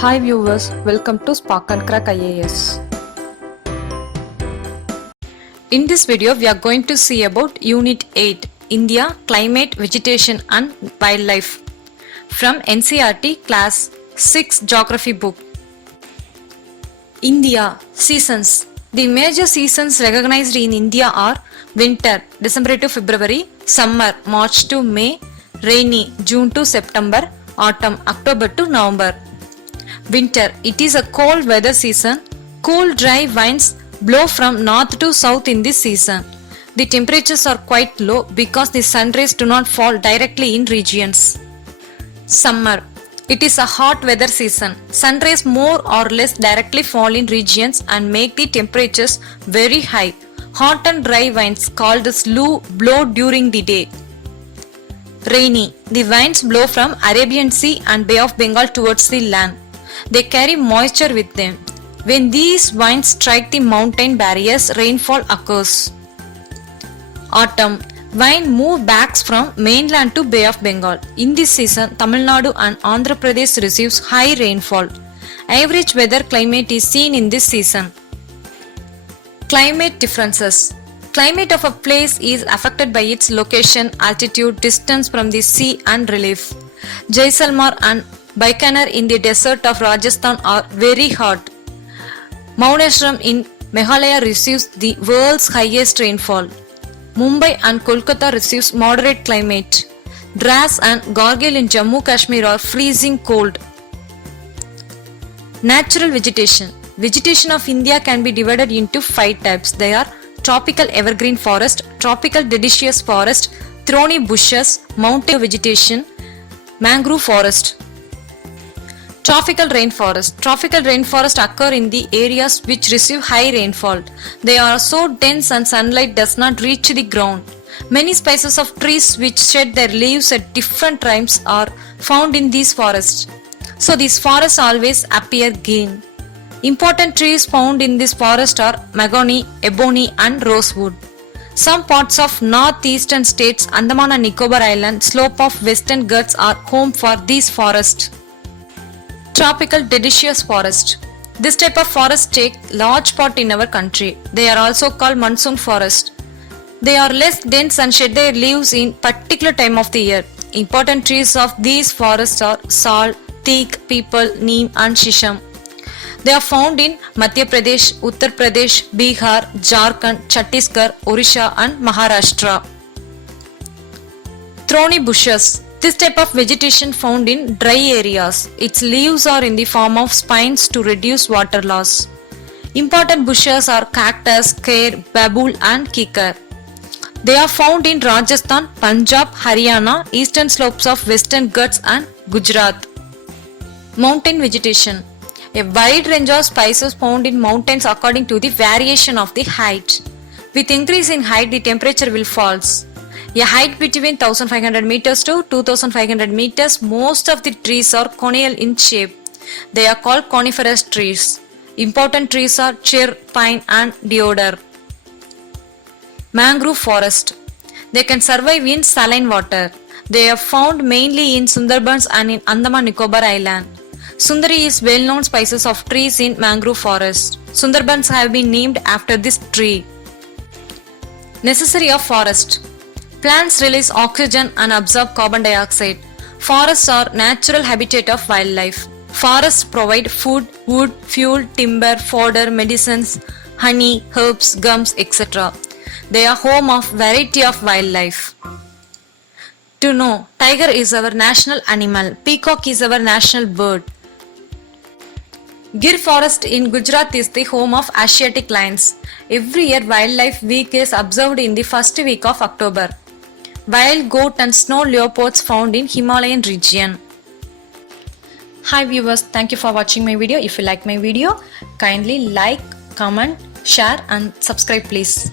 Hi viewers, welcome to Spark and Crack IAS. In this video, we are going to see about Unit 8, India, Climate, Vegetation and Wildlife from NCERT Class 6 Geography book. India, Seasons. The major seasons recognized in India are winter, December to February, summer, March to May, rainy, June to September, autumn, October to November. Winter, it is a cold weather season. Cool, dry winds blow from north to south in this season. The temperatures are quite low because the sun rays do not fall directly in regions. Summer, it is a hot weather season. Sun rays more or less directly fall in regions and make the temperatures very high. Hot and dry winds called as Loo blow during the day. Rainy, the winds blow from Arabian Sea and Bay of Bengal towards the land. They carry moisture with them. When these winds strike the mountain barriers, rainfall occurs. Autumn, wind move back from mainland to Bay of Bengal. In this season, Tamil Nadu and Andhra Pradesh receives high rainfall. Average weather climate is seen in this season. Climate differences. Climate of a place is affected by its location, altitude, distance from the sea and relief. Jaisalmer and Bikaner in the desert of Rajasthan are very hot. Mauneshwaram in Meghalaya receives the world's highest rainfall. Mumbai and Kolkata receives moderate climate. Dras and Gargil in Jammu Kashmir are freezing cold. Natural vegetation. Vegetation of India can be divided into 5 types. They are tropical evergreen forest, tropical deciduous forest, thorny bushes, mountain vegetation, mangrove forest. Tropical rainforest. Tropical rainforest occur in the areas which receive high rainfall. They are so dense and sunlight does not reach the ground. Many species of trees which shed their leaves at different times are found in these forests. So these forests always appear green. Important trees found in this forest are mahogany, ebony and rosewood. Some parts of northeastern states, Andaman and Nicobar Island, slope of western Ghats are home for these forests. Tropical deciduous forest. This type of forest take large part in our country. They are also called monsoon forest. They are less dense and shed their leaves in particular time of the year. Important trees of these forests are sal, teak, peepal, neem and shisham. They are found in Madhya Pradesh, Uttar Pradesh, Bihar, Jharkhand, Chhattisgarh, Orissa and Maharashtra. Thorny bushes. This type of vegetation found in dry areas. Its leaves are in the form of spines to reduce water loss. Important bushes are cactus, kher, babool and kikar. They are found in Rajasthan, Punjab, Haryana, eastern slopes of western Ghats and Gujarat. Mountain vegetation. A wide range of species found in mountains according to the variation of the height. With increase in height, the temperature will fall. A height between 1500 meters to 2500 meters, most of the trees are conical in shape. They are called coniferous trees. Important trees are cher, pine and deodar. Mangrove forest. They can survive in saline water. They are found mainly in Sundarbans and in Andaman Nicobar Island. Sundari is well-known species of trees in mangrove forest. Sundarbans have been named after this tree. Necessary of forest. Plants release oxygen and absorb carbon dioxide. Forests are natural habitat of wildlife. Forests provide food, wood, fuel, timber, fodder, medicines, honey, herbs, gums, etc. They are home of variety of wildlife. To know, tiger is our national animal. Peacock is our national bird. Gir forest in Gujarat is the home of Asiatic lions. Every year Wildlife Week is observed in the first week of October. Wild goat and snow leopards found in Himalayan region. Hi viewers, thank you for watching my video. If you like my video, kindly like, comment, share and subscribe please.